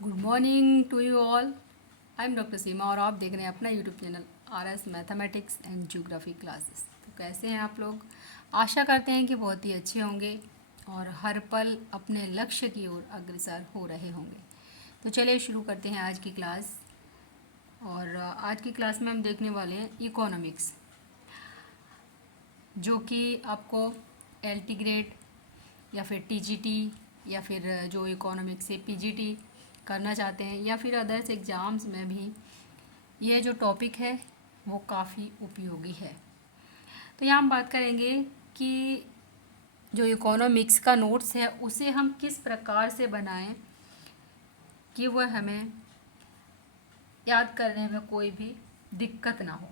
Good morning to you all. I am doctor Seema और आप देख रहे हैं अपना YouTube channel RS mathematics and geography classes. तो कैसे हैं आप लोग? आशा करते हैं कि बहुत ही अच्छे होंगे और हर पल अपने लक्ष्य की ओर अग्रसर हो रहे होंगे। तो चलिए शुरू करते हैं आज की क्लास। और आज की क्लास में हम देखने वाले हैं इकोनॉमिक्स, जो कि आपको LT ग्रेड या फिर TGT या फिर जो इकोनॉमिक्स से PGT करना चाहते हैं या फिर अदर्स एग्ज़ाम्स में भी ये जो टॉपिक है वो काफ़ी उपयोगी है। तो यहाँ हम बात करेंगे कि जो इकोनॉमिक्स का नोट्स है उसे हम किस प्रकार से बनाएं कि वह हमें याद करने में कोई भी दिक्कत ना हो।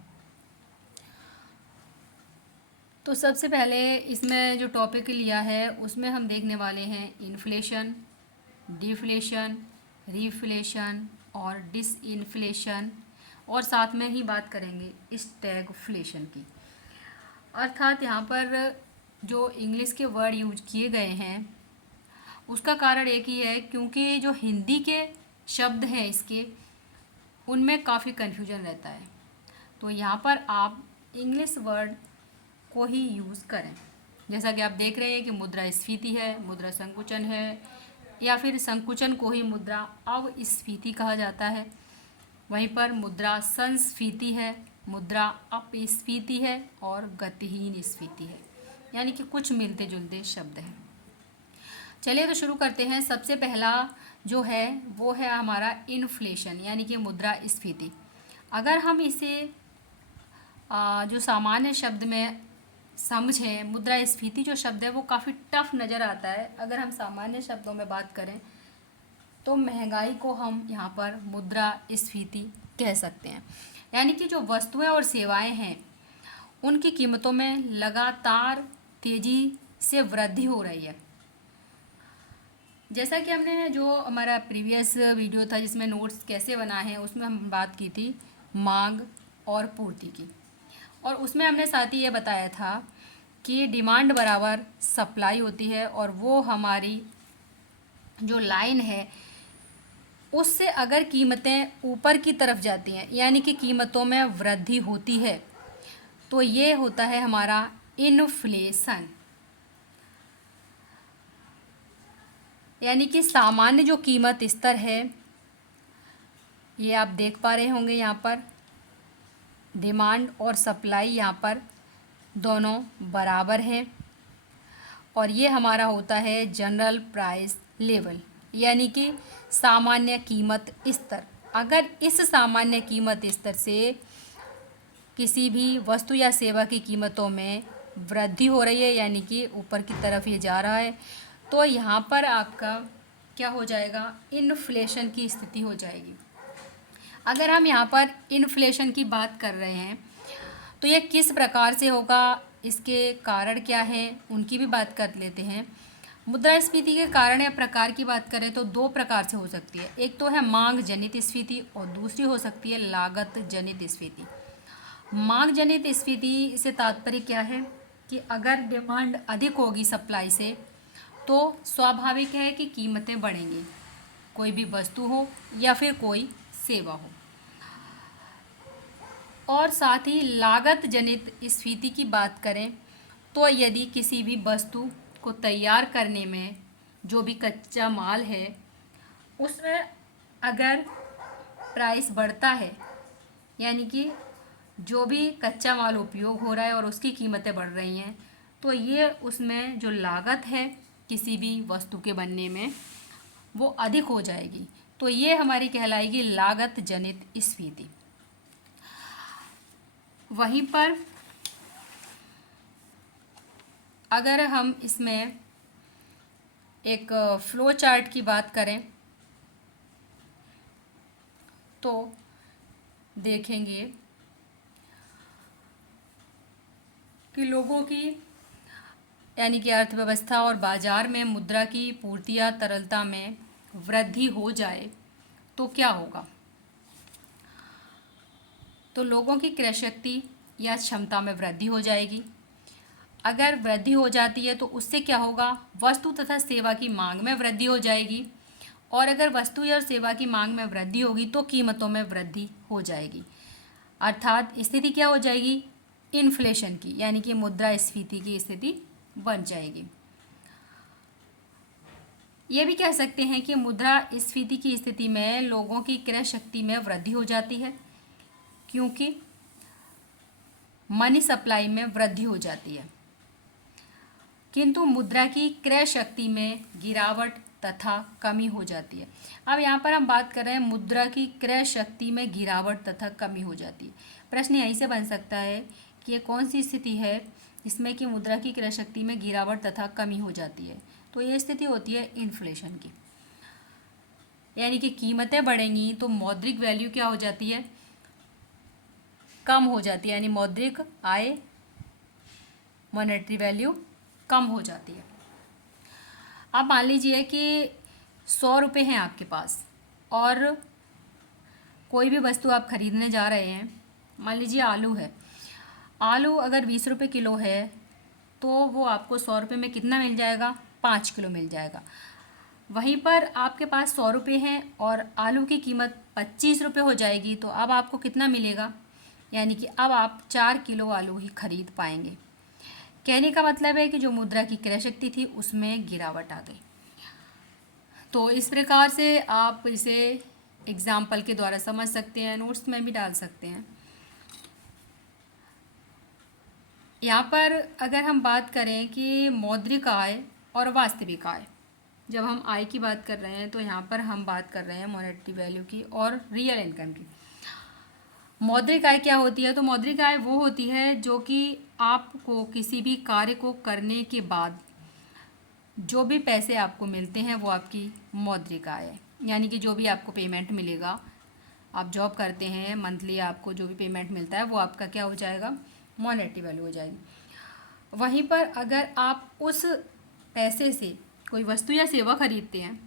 तो सबसे पहले इसमें जो टॉपिक लिया है उसमें हम देखने वाले हैं इन्फ्लेशन, डिफ्लेशन, रिफ्लेशन और डिसइन्फ्लेशन, और साथ में ही बात करेंगे स्टैगफ्लेशन की। अर्थात यहाँ पर जो इंग्लिश के वर्ड यूज किए गए हैं उसका कारण एक ही है, क्योंकि जो हिंदी के शब्द हैं इसके उनमें काफ़ी कन्फ्यूजन रहता है। तो यहाँ पर आप इंग्लिश वर्ड को ही यूज़ करें। जैसा कि आप देख रहे हैं कि मुद्रास्फीति है, मुद्रा संकुचन है, या फिर संकुचन को ही मुद्रा अवस्फीति कहा जाता है। वहीं पर मुद्रा संस्फीति है, मुद्रा अपस्फीति है और गतिहीन स्फीति है, यानी कि कुछ मिलते जुलते शब्द हैं। चलिए तो शुरू करते हैं। सबसे पहला जो है वो है हमारा इन्फ्लेशन, यानी कि मुद्रा स्फीति। अगर हम इसे जो सामान्य शब्द में समझें, मुद्रास्फीति जो शब्द है वो काफ़ी टफ नज़र आता है। अगर हम सामान्य शब्दों में बात करें तो महंगाई को हम यहाँ पर मुद्रास्फीति कह सकते हैं, यानी कि जो वस्तुएं और सेवाएं हैं उनकी कीमतों में लगातार तेज़ी से वृद्धि हो रही है। जैसा कि हमने जो हमारा प्रीवियस वीडियो था जिसमें नोट्स कैसे बनाए हैं उसमें हम बात की थी मांग और पूर्ति की, और उसमें हमने साथ ही ये बताया था कि डिमांड बराबर सप्लाई होती है, और वो हमारी जो लाइन है उससे अगर कीमतें ऊपर की तरफ जाती हैं, यानी कि कीमतों में वृद्धि होती है, तो ये होता है हमारा इन्फ्लेशन। यानी कि सामान्य जो कीमत स्तर है ये आप देख पा रहे होंगे, यहाँ पर डिमांड और सप्लाई यहाँ पर दोनों बराबर हैं, और ये हमारा होता है जनरल प्राइस लेवल, यानी कि सामान्य कीमत स्तर। अगर इस सामान्य कीमत स्तर से किसी भी वस्तु या सेवा की कीमतों में वृद्धि हो रही है, यानी कि ऊपर की तरफ ये जा रहा है, तो यहाँ पर आपका क्या हो जाएगा, इन्फ्लेशन की स्थिति हो जाएगी। अगर हम यहाँ पर इन्फ्लेशन की बात कर रहे हैं तो ये किस प्रकार से होगा, इसके कारण क्या है उनकी भी बात कर लेते हैं। मुद्रास्फीति के कारण या प्रकार की बात करें तो दो प्रकार से हो सकती है। एक तो है मांग जनित स्फीति और दूसरी हो सकती है लागत जनित स्फीति। मांग जनित स्फीति से तात्पर्य क्या है कि अगर डिमांड अधिक होगी सप्लाई से तो स्वाभाविक है कि कीमतें बढ़ेंगी, कोई भी वस्तु हो या फिर कोई सेवा हो। और साथ ही लागत जनित स्फीति की बात करें तो यदि किसी भी वस्तु को तैयार करने में जो भी कच्चा माल है उसमें अगर प्राइस बढ़ता है, यानी कि जो भी कच्चा माल उपयोग हो रहा है और उसकी कीमतें बढ़ रही हैं, तो ये उसमें जो लागत है किसी भी वस्तु के बनने में वो अधिक हो जाएगी। तो ये हमारी कहलाएगी लागत जनित स्फीति। वहीं पर अगर हम इसमें एक फ्लो चार्ट की बात करें तो देखेंगे कि लोगों की यानी कि अर्थव्यवस्था और बाजार में मुद्रा की पूर्ति या तरलता में वृद्धि हो जाए तो क्या होगा। तो लोगों की क्रय शक्ति या क्षमता में वृद्धि हो जाएगी। अगर वृद्धि हो जाती है तो उससे क्या होगा, वस्तु तथा सेवा की मांग में वृद्धि हो जाएगी और अगर वस्तु और सेवा की मांग में वृद्धि होगी तो कीमतों में वृद्धि हो जाएगी। अर्थात स्थिति क्या हो जाएगी, इन्फ्लेशन की, यानी कि मुद्रास्फीति की स्थिति बन जाएगी। ये भी कह सकते हैं कि मुद्रास्फीति की स्थिति में लोगों की क्रय शक्ति में वृद्धि हो जाती है, क्योंकि मनी सप्लाई में वृद्धि हो जाती है, किंतु मुद्रा की क्रय शक्ति में गिरावट तथा कमी हो जाती है। अब यहाँ पर हम बात कर रहे हैं मुद्रा की क्रय शक्ति में गिरावट तथा कमी हो जाती है। प्रश्न यहीं से बन सकता है कि ये कौन सी स्थिति है इसमें कि मुद्रा की क्रय शक्ति में गिरावट तथा कमी हो जाती है। तो ये स्थिति होती है इन्फ्लेशन की, यानी कि कीमतें बढ़ेंगी तो मौद्रिक वैल्यू क्या हो जाती है, कम हो जाती है, यानी मौद्रिक आय, मॉनेटरी वैल्यू कम हो जाती है। अब मान लीजिए कि 100 रुपये हैं आपके पास और कोई भी वस्तु आप खरीदने जा रहे हैं, मान लीजिए आलू है, आलू अगर 20 रुपये किलो है तो वो आपको 100 रुपये में कितना मिल जाएगा, 5 किलो मिल जाएगा। वहीं पर आपके पास 100 रुपये हैं और आलू की कीमत 25 रुपये हो जाएगी, तो अब आपको कितना मिलेगा, यानी कि अब आप 4 किलो आलू ही खरीद पाएंगे। कहने का मतलब है कि जो मुद्रा की क्रय शक्ति थी उसमें गिरावट आ गई। तो इस प्रकार से आप इसे एग्जाम्पल के द्वारा समझ सकते हैं, नोट्स में भी डाल सकते हैं। यहाँ पर अगर हम बात करें कि मौद्रिक आय और वास्तविक आय, जब हम आय की बात कर रहे हैं तो यहाँ पर हम बात कर रहे हैं मॉनेटरी वैल्यू की और रियल इनकम की। मौद्रिक आय क्या होती है, तो मौद्रिक आय वो होती है जो कि आपको किसी भी कार्य को करने के बाद जो भी पैसे आपको मिलते हैं वो आपकी मौद्रिक आय है। यानी कि जो भी आपको पेमेंट मिलेगा, आप जॉब करते हैं, मंथली आपको जो भी पेमेंट मिलता है वो आपका क्या हो जाएगा, मॉनेटरी वैल्यू हो जाएगी। वहीं पर अगर आप उस पैसे से कोई वस्तु या सेवा खरीदते हैं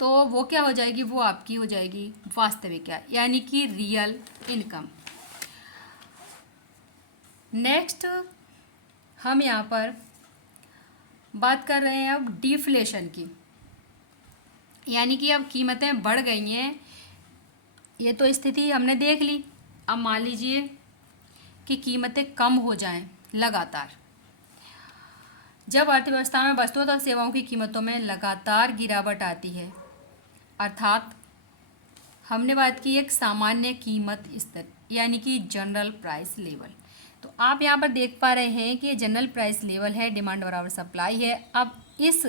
तो वो क्या हो जाएगी, वो आपकी हो जाएगी वास्तविक आय, यानी कि रियल इनकम। नेक्स्ट हम यहाँ पर बात कर रहे हैं अब डिफ्लेशन की, यानी कि अब कीमतें बढ़ गई हैं। ये तो स्थिति हमने देख ली। अब मान लीजिए कि कीमतें कम हो जाएं लगातार। जब अर्थव्यवस्था में वस्तुओं तथा सेवाओं की कीमतों में लगातार गिरावट आती है, अर्थात हमने बात की एक सामान्य कीमत स्तर, यानी कि जनरल प्राइस लेवल। तो आप यहाँ पर देख पा रहे हैं कि ये जनरल प्राइस लेवल है, डिमांड बराबर सप्लाई है। अब इस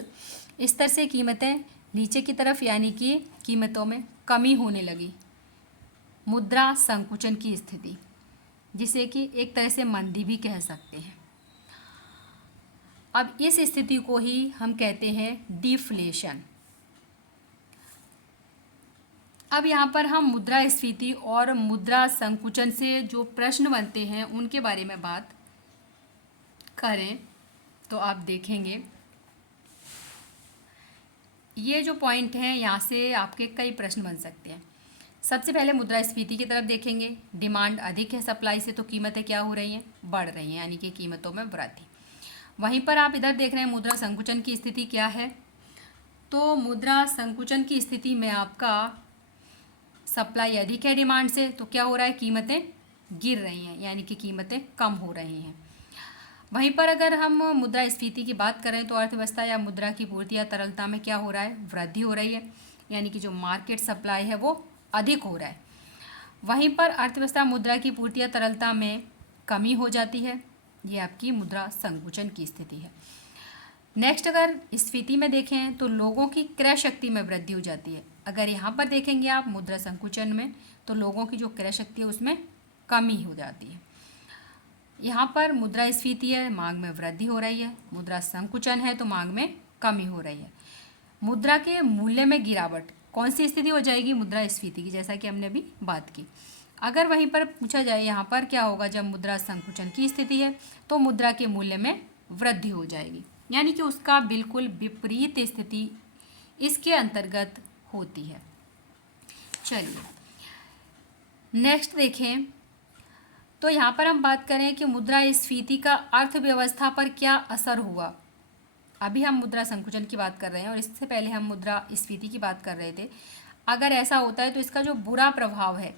स्तर से कीमतें नीचे की तरफ, यानी कि कीमतों में कमी होने लगी, मुद्रा संकुचन की स्थिति, जिसे कि एक तरह से मंदी भी कह सकते हैं। अब इस स्थिति को ही हम कहते हैं डिफ्लेशन। अब यहाँ पर हम मुद्रास्फीति और मुद्रा संकुचन से जो प्रश्न बनते हैं उनके बारे में बात करें तो आप देखेंगे ये जो पॉइंट हैं यहाँ से आपके कई प्रश्न बन सकते हैं। सबसे पहले मुद्रास्फीति की तरफ देखेंगे। डिमांड अधिक है सप्लाई से तो कीमतें क्या हो रही हैं, बढ़ रही हैं, यानी कि कीमतों में वृद्धि। वहीं पर आप इधर देख रहे हैं मुद्रा संकुचन की स्थिति क्या है। तो मुद्रा संकुचन की स्थिति में आपका सप्लाई अधिक है डिमांड से, तो क्या हो रहा है, कीमतें गिर रही हैं, यानी कि कीमतें कम हो रही हैं। वहीं पर अगर हम मुद्रास्फीति की बात करें तो अर्थव्यवस्था या मुद्रा की पूर्ति या तरलता में क्या हो रहा है, वृद्धि हो रही है, यानी कि जो मार्केट सप्लाई है वो अधिक हो रहा है। वहीं पर अर्थव्यवस्था मुद्रा की पूर्ति या तरलता में कमी हो जाती है, ये आपकी मुद्रा संकुचन की स्थिति है। नेक्स्ट अगर स्फीति में देखें तो लोगों की क्रय शक्ति में वृद्धि हो जाती है। अगर यहाँ पर देखेंगे आप मुद्रा संकुचन में तो लोगों की जो क्रय शक्ति है उसमें कमी हो जाती है। यहाँ पर मुद्रास्फीति है, मांग में वृद्धि हो रही है, मुद्रा संकुचन है तो मांग में कमी हो रही है। मुद्रा के मूल्य में गिरावट कौन सी स्थिति हो जाएगी, मुद्रास्फीति की, जैसा कि हमने अभी बात की। अगर वहीं पर पूछा जाए यहाँ पर क्या होगा जब मुद्रा संकुचन की स्थिति है, तो मुद्रा के मूल्य में वृद्धि हो जाएगी, यानी कि उसका बिल्कुल विपरीत स्थिति इसके अंतर्गत होती है। चलिए नेक्स्ट देखें तो यहाँ पर हम बात करें कि मुद्रास्फीति का अर्थव्यवस्था पर क्या असर हुआ। अभी हम मुद्रा संकुचन की बात कर रहे हैं और इससे पहले हम मुद्रा स्फीति की बात कर रहे थे। अगर ऐसा होता है तो इसका जो बुरा प्रभाव है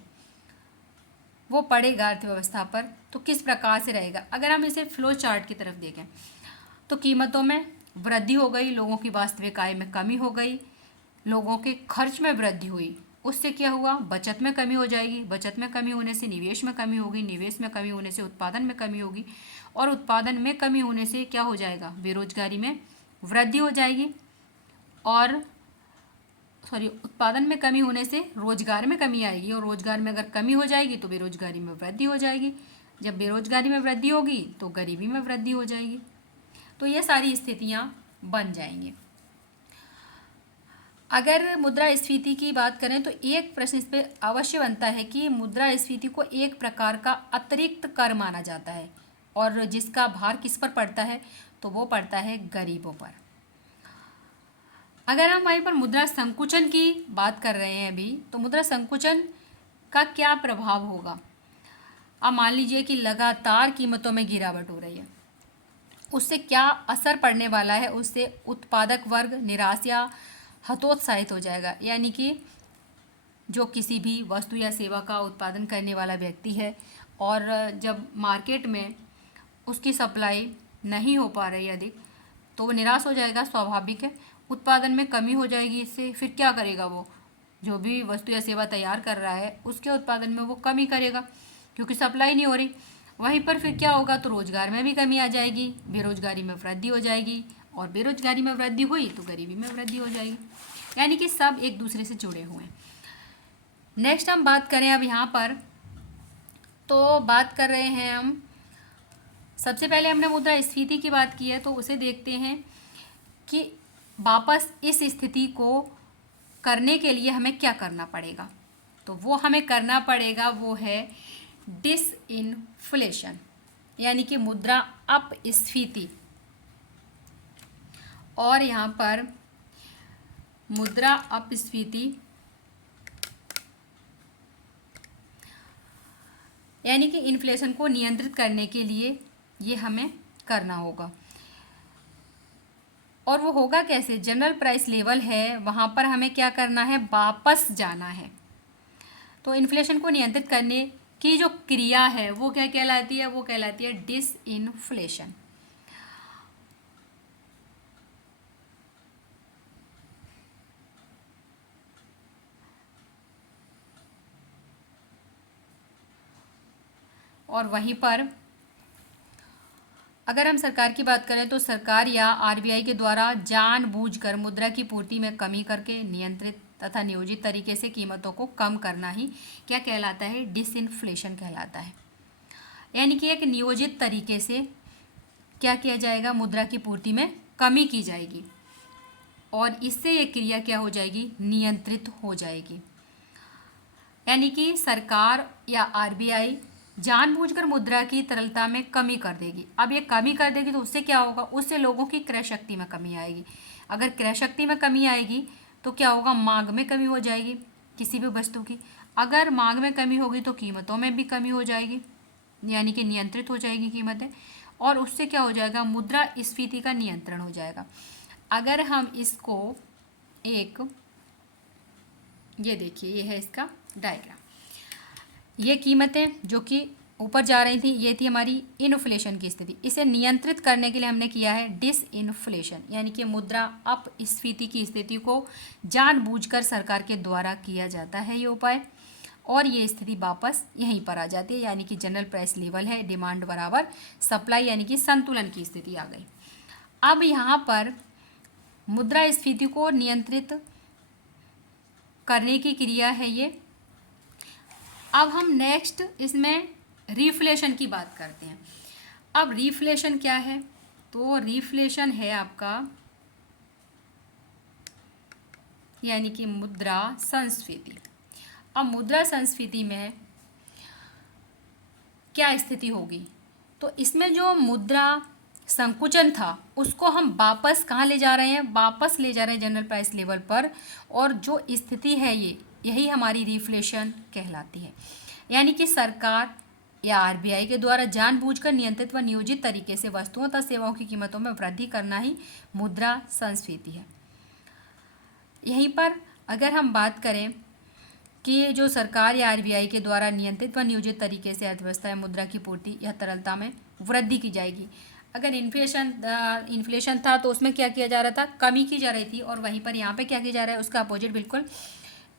वो पड़ेगा अर्थव्यवस्था पर, तो किस प्रकार से रहेगा। अगर हम इसे फ्लो चार्ट की तरफ देखें तो कीमतों में वृद्धि हो गई, लोगों की वास्तविक आय में कमी हो गई, लोगों के खर्च में वृद्धि हुई, उससे क्या हुआ, बचत में कमी हो जाएगी, बचत में कमी होने से निवेश में कमी होगी, निवेश में कमी होने से उत्पादन में कमी होगी, और उत्पादन में कमी होने से क्या हो जाएगा, बेरोजगारी में वृद्धि हो जाएगी, और उत्पादन में कमी होने से रोजगार में कमी आएगी, और रोजगार में अगर कमी हो जाएगी तो बेरोजगारी में वृद्धि हो जाएगी, जब बेरोजगारी में वृद्धि होगी तो गरीबी में वृद्धि हो जाएगी। तो ये सारी स्थितियाँ बन जाएंगी। अगर मुद्रास्फीति की बात करें तो एक प्रश्न इस पर अवश्य बनता है कि मुद्रास्फीति को एक प्रकार का अतिरिक्त कर माना जाता है, और जिसका भार किस पर पड़ता है, तो वो पड़ता है गरीबों पर। अगर हम वहीं पर मुद्रा संकुचन की बात कर रहे हैं अभी, तो मुद्रा संकुचन का क्या प्रभाव होगा। अब मान लीजिए कि लगातार कीमतों में गिरावट हो रही है, उससे क्या असर पड़ने वाला है, उससे उत्पादक वर्ग निराश या हतोत्साहित हो जाएगा। यानी कि जो किसी भी वस्तु या सेवा का उत्पादन करने वाला व्यक्ति है और जब मार्केट में उसकी सप्लाई नहीं हो पा रही अधिक, तो वो निराश हो जाएगा, स्वाभाविक है। उत्पादन में कमी हो जाएगी, इससे फिर क्या करेगा, वो जो भी वस्तु या सेवा तैयार कर रहा है उसके उत्पादन में वो कमी करेगा, क्योंकि सप्लाई नहीं हो रही। वहीं पर फिर क्या होगा, तो रोजगार में भी कमी आ जाएगी, बेरोजगारी में वृद्धि हो जाएगी, और बेरोजगारी में वृद्धि हुई तो गरीबी में वृद्धि हो जाएगी। यानी कि सब एक दूसरे से जुड़े हुए हैं। नेक्स्ट हम बात करें अब यहाँ पर, तो बात कर रहे हैं हम, सबसे पहले हमने मुद्रास्फीति की बात की है, तो उसे देखते हैं कि वापस इस स्थिति को करने के लिए हमें क्या करना पड़ेगा। तो वो हमें करना पड़ेगा, वो है डिसइन्फ्लेशन, यानी कि मुद्रा अपस्फीति। और यहाँ पर मुद्रा अपस्फीति यानी कि इन्फ्लेशन को नियंत्रित करने के लिए ये हमें करना होगा। और वो होगा कैसे, जनरल प्राइस लेवल है वहाँ पर हमें क्या करना है, वापस जाना है। तो इन्फ्लेशन को नियंत्रित करने की जो क्रिया है वो क्या कहलाती है, वो कहलाती है डिसइन्फ्लेशन। और वहीं पर अगर हम सरकार की बात करें तो सरकार या आरबीआई के द्वारा जानबूझकर मुद्रा की पूर्ति में कमी करके नियंत्रित तथा नियोजित तरीके से कीमतों को कम करना ही क्या कहलाता है, डिसइन्फ्लेशन कहलाता है। यानी कि एक नियोजित तरीके से क्या किया जाएगा, मुद्रा की पूर्ति में कमी की जाएगी, और इससे ये क्रिया क्या हो जाएगी, नियंत्रित हो जाएगी। यानी कि सरकार या आरबीआई जानबूझकर मुद्रा की तरलता में कमी कर देगी। अब ये कमी कर देगी तो उससे क्या होगा, उससे लोगों की क्रय शक्ति में कमी आएगी। अगर क्रय शक्ति में कमी आएगी तो क्या होगा, मांग में कमी हो जाएगी किसी भी वस्तु की। अगर मांग में कमी होगी तो कीमतों में भी कमी हो जाएगी, यानी कि नियंत्रित हो जाएगी कीमतें, और उससे क्या हो जाएगा, मुद्रास्फीति का नियंत्रण हो जाएगा। अगर हम इसको एक, ये देखिए, ये है इसका डायग्राम। ये कीमतें जो कि ऊपर जा रही थी, ये थी हमारी इन्फ्लेशन की स्थिति। इसे नियंत्रित करने के लिए हमने किया है डिसइन्फ्लेशन, यानी कि मुद्रा अपस्फीति की स्थिति को जानबूझकर सरकार के द्वारा किया जाता है ये उपाय, और ये स्थिति वापस यहीं पर आ जाती है। यानी कि जनरल प्राइस लेवल है, डिमांड बराबर सप्लाई, यानी कि संतुलन की स्थिति आ गई। अब यहाँ पर मुद्रास्फीति को नियंत्रित करने की क्रिया है ये। अब हम नेक्स्ट इसमें रिफ्लेशन की बात करते हैं। अब रिफ्लेशन क्या है, तो रिफ्लेशन है आपका यानी कि मुद्रा संस्फीति। अब मुद्रा संस्फीति में क्या स्थिति होगी, तो इसमें जो मुद्रा संकुचन था उसको हम वापस कहाँ ले जा रहे हैं, वापस ले जा रहे हैं जनरल प्राइस लेवल पर, और जो स्थिति है ये, यही हमारी रिफ्लेशन कहलाती है। यानी कि सरकार या आरबीआई के द्वारा जानबूझकर नियंत्रित व नियोजित तरीके से वस्तुओं तथा सेवाओं की कीमतों में वृद्धि करना ही मुद्रा संस्फीति है। यहीं पर अगर हम बात करें कि जो सरकार या आरबीआई के द्वारा नियंत्रित व नियोजित तरीके से अर्थव्यवस्था या मुद्रा की पूर्ति या तरलता में वृद्धि की जाएगी। अगर इन्फ्लेशन था तो उसमें क्या किया जा रहा था, कमी की जा रही थी, और वहीं पर यहाँ पे क्या किया जा रहा है, उसका अपोजिट बिल्कुल,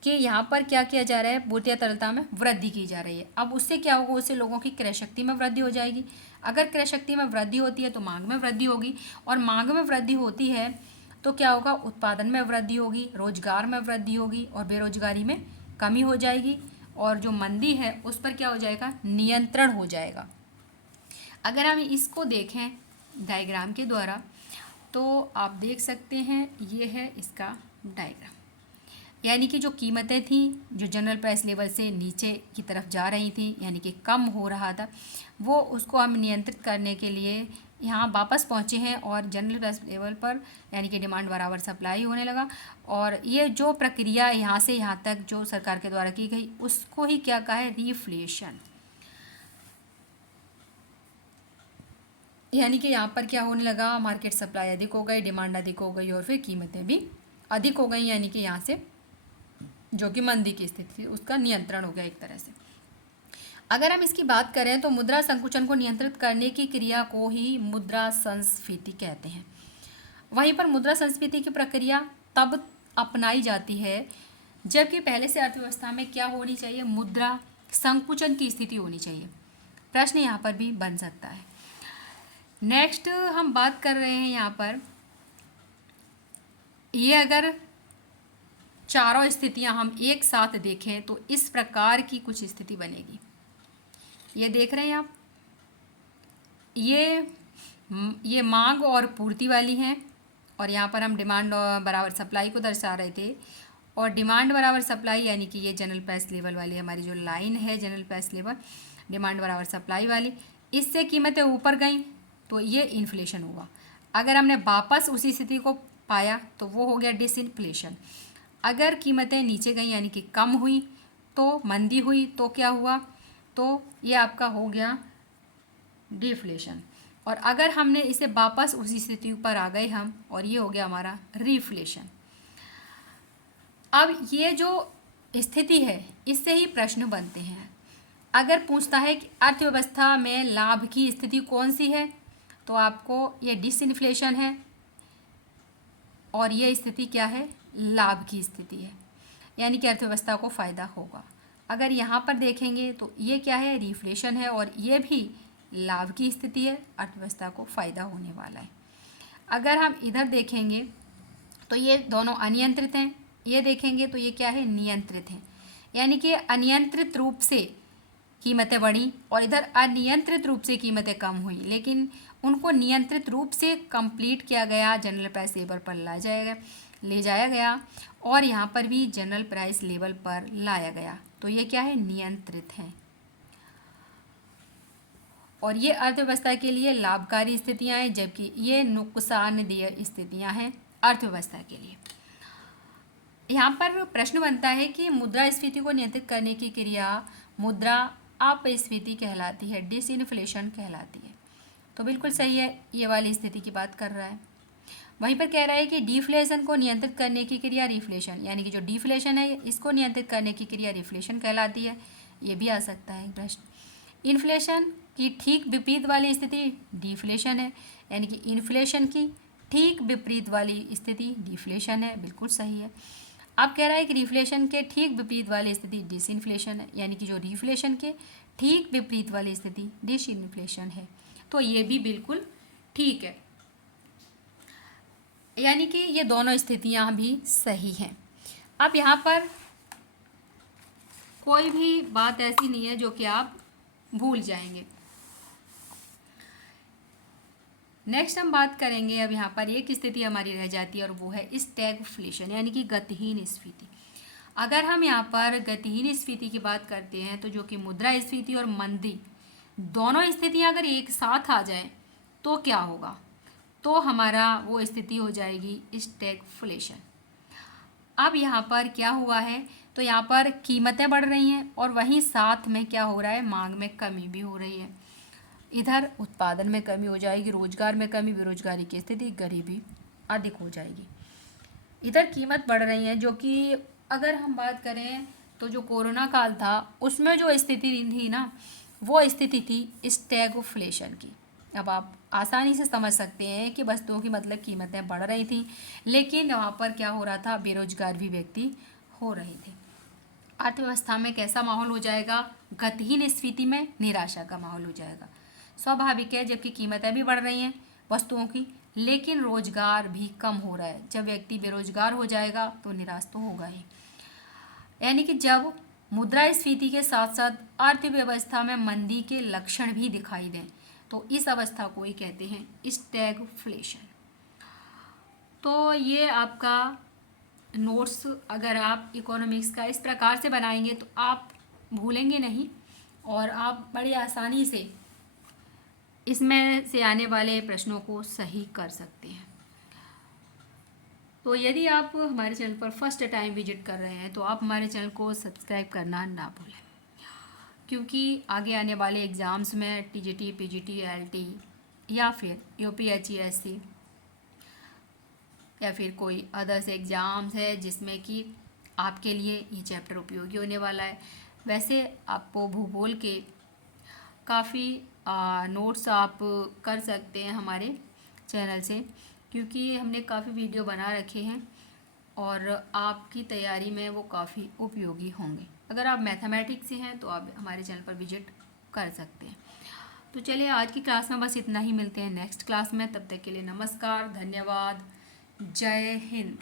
कि यहाँ पर क्या किया जा रहा है, पूर्ति या तरलता में वृद्धि की जा रही है। अब उससे क्या होगा, उससे लोगों की क्रय शक्ति में वृद्धि हो जाएगी। अगर क्रय शक्ति में वृद्धि होती है तो मांग में वृद्धि होगी, और मांग में वृद्धि होती है तो क्या होगा, उत्पादन में वृद्धि होगी, रोजगार में वृद्धि होगी, और बेरोजगारी में कमी हो जाएगी, और जो मंदी है उस पर क्या हो जाएगा, नियंत्रण हो जाएगा। अगर हम इसको देखें डायग्राम के द्वारा तो आप देख सकते हैं, ये है इसका डायग्राम, यानी कि जो कीमतें थी जो जनरल प्राइस लेवल से नीचे की तरफ जा रही थी, यानी कि कम हो रहा था, वो उसको हम नियंत्रित करने के लिए यहाँ वापस पहुँचे हैं, और जनरल प्राइस लेवल पर यानी कि डिमांड बराबर सप्लाई होने लगा। और ये जो प्रक्रिया यहाँ से यहाँ तक जो सरकार के द्वारा की गई उसको ही क्या कहा है, रिफ्लेशन। यानी कि यहाँ पर क्या होने लगा, मार्केट सप्लाई अधिक हो गई, डिमांड अधिक हो गई, और फिर कीमतें भी अधिक हो गई, यानी कि यहाँ से जो कि मंदी की स्थिति थी उसका नियंत्रण हो गया एक तरह से। अगर हम इसकी बात करें तो मुद्रा संकुचन को नियंत्रित करने की क्रिया को ही मुद्रा संस्फीति कहते हैं। वहीं पर मुद्रा संस्फीति की प्रक्रिया तब अपनाई जाती है जबकि पहले से अर्थव्यवस्था में क्या होनी चाहिए, मुद्रा संकुचन की स्थिति होनी चाहिए। प्रश्न यहाँ पर भी बन सकता है। नेक्स्ट हम बात कर रहे हैं यहाँ पर, ये अगर चारों स्थितियां हम एक साथ देखें तो इस प्रकार की कुछ स्थिति बनेगी। ये देख रहे हैं आप, ये मांग और पूर्ति वाली हैं, और यहाँ पर हम डिमांड बराबर सप्लाई को दर्शा रहे थे, और डिमांड बराबर सप्लाई यानी कि ये जनरल प्राइस लेवल वाली हमारी जो लाइन है, जनरल प्राइस लेवल डिमांड बराबर सप्लाई वाली, इससे कीमतें ऊपर गई तो ये इन्फ्लेशन हुआ। अगर हमने वापस उसी स्थिति को पाया तो वो हो गया डिसइन्फ्लेशन। अगर कीमतें नीचे गई यानी कि कम हुई तो मंदी हुई तो क्या हुआ, तो ये आपका हो गया डिफ्लेशन। और अगर हमने इसे वापस उसी स्थिति पर आ गए हम, और ये हो गया हमारा रिफ्लेशन। अब ये जो स्थिति है इससे ही प्रश्न बनते हैं। अगर पूछता है कि अर्थव्यवस्था में लाभ की स्थिति कौन सी है, तो आपको ये डिसइन्फ्लेशन है, और ये स्थिति क्या है, लाभ की स्थिति है, यानी कि अर्थव्यवस्था को फ़ायदा होगा। अगर यहाँ पर देखेंगे तो ये क्या है, रिफ्लेशन है, और ये भी लाभ की स्थिति है, अर्थव्यवस्था को फ़ायदा होने वाला है। अगर हम इधर देखेंगे तो ये दोनों अनियंत्रित हैं, ये देखेंगे तो ये क्या है, नियंत्रित हैं, यानी कि अनियंत्रित रूप से कीमतें बढ़ी और इधर अनियंत्रित रूप से कीमतें कम हुई, लेकिन उनको नियंत्रित रूप से कंप्लीट किया गया, जनरल प्राइस लेवल पर ले जाया गया, और यहाँ पर भी जनरल प्राइस लेवल पर लाया गया, तो ये क्या है, नियंत्रित है। और ये अर्थव्यवस्था के लिए लाभकारी स्थितियाँ हैं, जबकि ये नुकसानदेह स्थितियाँ हैं अर्थव्यवस्था के लिए। यहाँ पर प्रश्न बनता है कि मुद्रास्फीति को नियंत्रित करने की क्रिया मुद्रा अपस्फीति कहलाती है, डिसइन्फ्लेशन कहलाती है। तो बिल्कुल सही है, ये वाली स्थिति की बात कर रहा है। वहीं पर कह रहा है कि डिफ्लेशन को नियंत्रित करने की क्रिया रिफ्लेशन, यानी कि जो डिफ्लेशन है इसको नियंत्रित करने की क्रिया रिफ्लेशन कहलाती है। ये भी आ सकता है प्रश्न। इन्फ्लेशन की ठीक विपरीत वाली स्थिति डिफ्लेशन है, यानी कि इन्फ्लेशन की ठीक विपरीत वाली स्थिति डिफ्लेशन है, बिल्कुल सही है। अब कह रहा है कि रिफ्लेशन के ठीक विपरीत वाली स्थिति डिसइन्फ्लेशन है, यानी कि जो रिफ्लेशन के ठीक विपरीत वाली स्थिति डिसइन्फ्लेशन है, तो ये भी बिल्कुल ठीक है, यानी कि ये दोनों स्थितियां भी सही हैं। अब यहाँ पर कोई भी बात ऐसी नहीं है जो कि आप भूल जाएंगे। नेक्स्ट हम बात करेंगे, अब यहाँ पर एक स्थिति हमारी रह जाती है और वो है स्टैगफ्लेशन, यानी कि गतिहीन स्फीति। अगर हम यहाँ पर गतिहीन स्फीति की बात करते हैं तो जो कि मुद्रास्फीति और मंदी दोनों स्थितियाँ अगर एक साथ आ जाएं तो क्या होगा, तो हमारा वो स्थिति हो जाएगी स्टैगफ्लेशन। अब यहाँ पर क्या हुआ है, तो यहाँ पर कीमतें बढ़ रही हैं और वहीं साथ में क्या हो रहा है, मांग में कमी भी हो रही है। इधर उत्पादन में कमी हो जाएगी, रोजगार में कमी, बेरोजगारी की स्थिति, गरीबी अधिक हो जाएगी। इधर कीमत बढ़ रही है, जो कि अगर हम बात करें तो जो कोरोना काल था उसमें जो स्थिति थी ना, वो स्थिति थी स्टैगफ्लेशन की। अब आप आसानी से समझ सकते हैं कि वस्तुओं की मतलब कीमतें बढ़ रही थी, लेकिन वहाँ पर क्या हो रहा था, बेरोजगार भी व्यक्ति हो रहे थे। अर्थव्यवस्था में कैसा माहौल हो जाएगा, गतिहीन स्थिति में निराशा का माहौल हो जाएगा। स्वाभाविक है, जबकि कीमतें भी बढ़ रही हैं वस्तुओं की, लेकिन रोजगार भी कम हो रहा है। जब व्यक्ति बेरोजगार हो जाएगा तो निराश तो होगा ही। यानी कि जब मुद्रास्फीति के साथ साथ अर्थव्यवस्था में मंदी के लक्षण भी दिखाई दें तो इस अवस्था को ही कहते हैं स्टैगफ्लेशन। तो ये आपका नोट्स अगर आप इकोनॉमिक्स का इस प्रकार से बनाएंगे तो आप भूलेंगे नहीं और आप बड़ी आसानी से इसमें से आने वाले प्रश्नों को सही कर सकते हैं। तो यदि आप हमारे चैनल पर फर्स्ट टाइम विजिट कर रहे हैं तो आप हमारे चैनल को सब्सक्राइब करना ना भूलें, क्योंकि आगे आने वाले एग्ज़ाम्स में टीजीटी, पीजीटी, एलटी या फिर यूपीएचईएससी या फिर कोई अदर्स एग्ज़ाम्स है जिसमें कि आपके लिए ये चैप्टर उपयोगी होने वाला है। वैसे आपको भूगोल के काफ़ी नोट्स आप कर सकते हैं हमारे चैनल से, क्योंकि हमने काफ़ी वीडियो बना रखे हैं और आपकी तैयारी में वो काफ़ी उपयोगी होंगे। अगर आप मैथमेटिक्स से हैं तो आप हमारे चैनल पर विजिट कर सकते हैं। तो चलिए आज की क्लास में बस इतना ही, मिलते हैं नेक्स्ट क्लास में। तब तक के लिए नमस्कार, धन्यवाद, जय हिंद।